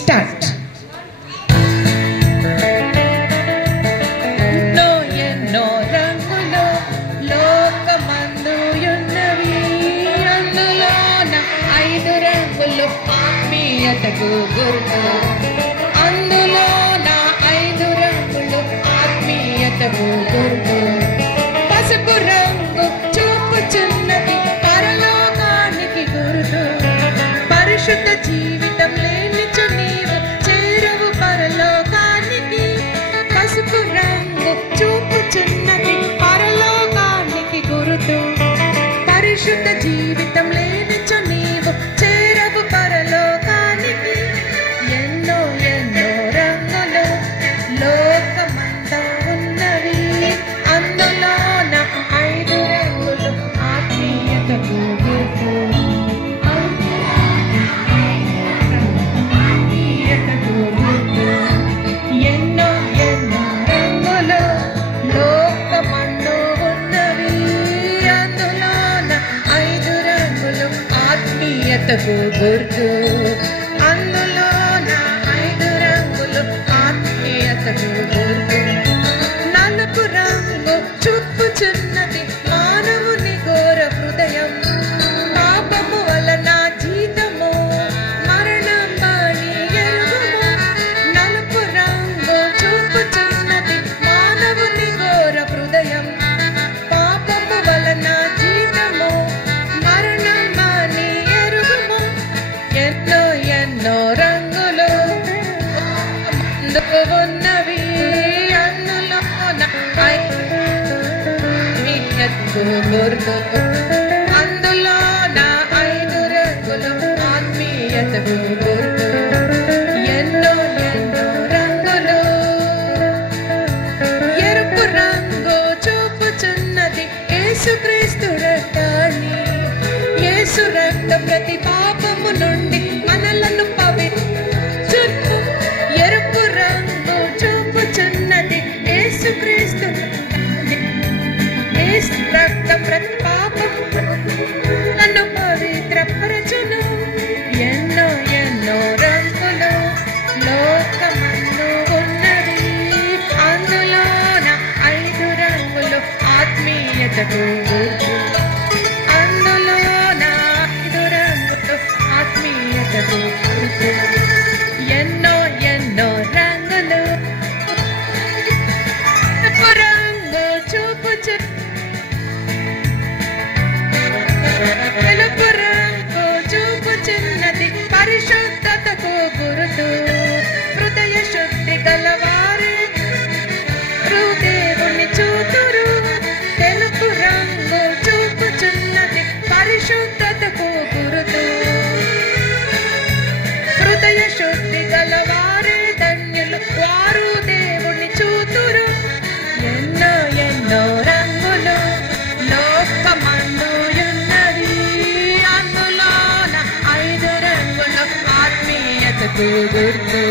Start. ఎన్నో రంగులు లోకమందుయున్నవి, అందులోన 5 రంగులు ఆత్మీయతకు గుర్తు. అందులోన 5 రంగులు ఆత్మీయతకు గుర్తు. పసుపు రంగు చూపుచున్నది పరలోకానికి గుర్తు. పరిశుద్ధ జీవితం లేనిచు నీవు చేరవు పరలోకానికి. పసుపు రంగు చూపుచున్నది పరలోకానికి గుర్తు. పరిశుద్ధ జీవితం లేనిచు నీవు చేరవు పరలోకానికి. ఎన్నో రంగులు లోకమంతా ఉన్నవి, అందులోన 5 రంగులు ఆత్మీయతకు గుర్తు. ఎన్నో రంగులు లోకమందు ఉన్నవి, అందులోన 5 రంగులు ఆత్మీయతకు గుర్తు. అందులోన 5 రంగులు ఆత్మీయతకు గుర్తు. నలుపు రంగు చూపుచున్నది మానవుని ఘోర హృదయం. పాపము వలన జీతము మరణం అని ఎరుగుము. నలుపు రంగు చూపుచున్నది మానవుని ఘోర హృదయం. పాపము వలన జీతము మరణం అని ఎరుగుము. ఎన్నో రంగులు ఉన్నవి, అందులోన 5 గుర్తు. అందులోన 5 రంగులు ఆత్మీయతకు గుర్తు. ఎన్నో రంగులు. ఎరుపు రంగు చూపుచున్నది యేసుక్రీస్తు రక్తాన్ని. యేసు రక్తం ప్రతి పాపము నుండి మనలను పవిత్రము. ఎరుపు రంగు చూపుచున్నది యేసుక్రీస్తు రక్తం ప్రతి పాపము నన్ను పవిత్రపరచును. ఎన్నో రంగులు లోకమందు ఉన్నవి, అందులోన 5 రంగులు ఆత్మీయతకు గుర్తు. అందులోన 5 రంగులు ఆత్మీయతకు గుర్తు. ఎన్నో రంగులు. రంగు చూపుచు తెలుపు రంగు చూపుచున్నది పరిశుద్ధతకు గుర్తు. హృదయ శుద్ధి గలవారే దేవుని చూతురు. తెలుపు రంగు చూపుచున్నది పరిశుద్ధతకు గుర్తు. హృదయ శుద్ధి గలవారే ధన్యులు, వారు దేవుని చూతురు. ఎన్నో రంగులు లోకమందు ఉన్నవి, అందులోన 5 రంగులు ఆత్మీయతకు గుర్తు.